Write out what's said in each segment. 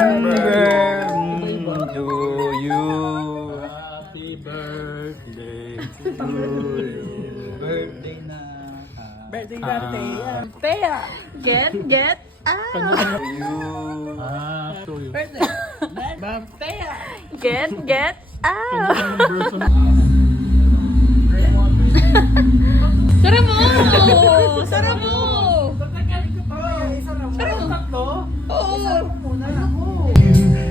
birthday to you. Happy birthday to you. Birthday na. Birthday. Pea. Get out. To you. To you. Birthday. Pea. Get out. Sara mo! Sara mo! Oo.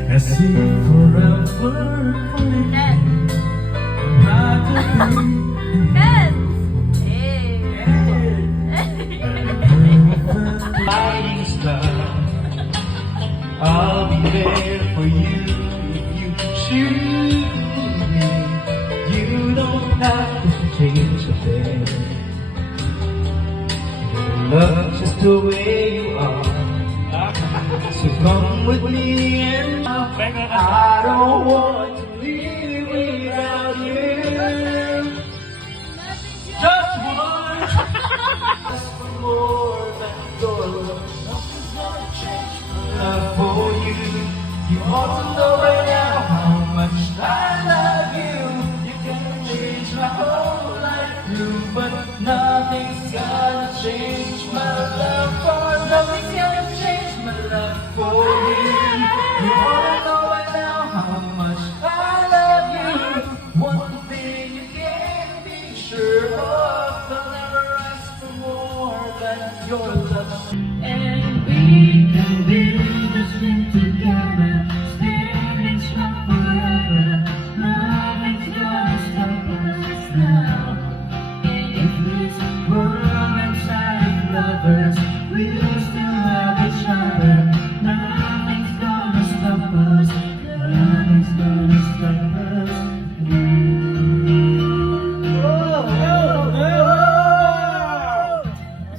I see forever. Ken. Ken. Fighting star, I'll be there for you if you choose me. You don't have to change a thing. Love just the way you are. So come with me and I don't want to leave without you. Just one. More than your love. Nothing's gonna change my love for you. You ought to know right now how much I love you. You can change my whole life through, but nothing's gonna change my love for. Nothing's gonna change my love for you. You ought to know right now how much I love you. One thing you can be sure of, I'll never ask for more than your love. And we can build this thing together, standing strong forever. Nothing's gonna stop us now. And if this world inside of lovers, we'll still have each other. Nothing's gonna stop us. Nothing's gonna stop us.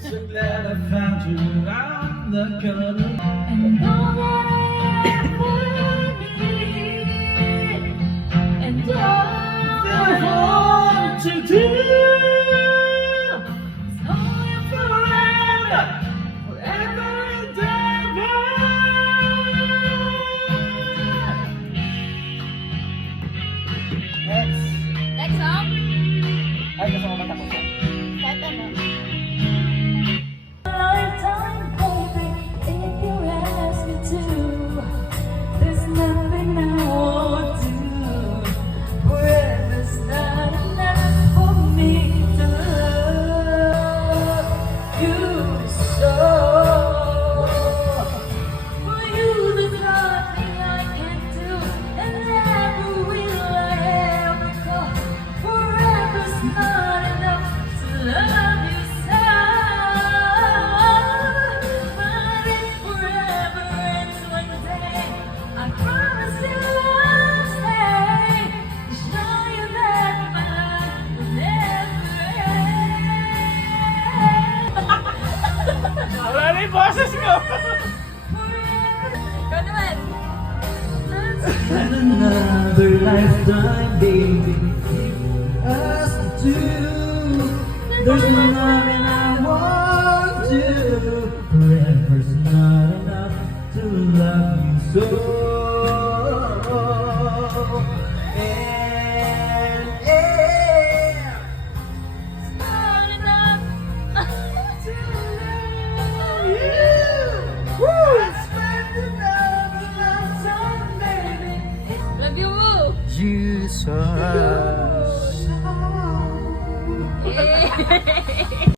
So glad I found you. I'm the color. And all that I ever needed, and all I want to do. is hold you forever, forever and ever. Next song? Ay, gusto mo matapos yan. Kahit ano. Lifetime, baby, if you ask me to. There's nothing I won't do. Forever's not enough for me to love you so. For you, there's nothing I can do, and never will I ever go. Forever's not enough to love you so. But if forever ends one day, I promise you I'll stay to show you that my life will never end. Wala na yung boses ko. Ikaw naman. And another lifetime, baby, us two. There's nothing I want to. Forever's not enough to love you so. And Not enough to love you. I spent another lifetime, baby. Love you. Jesus. Eh.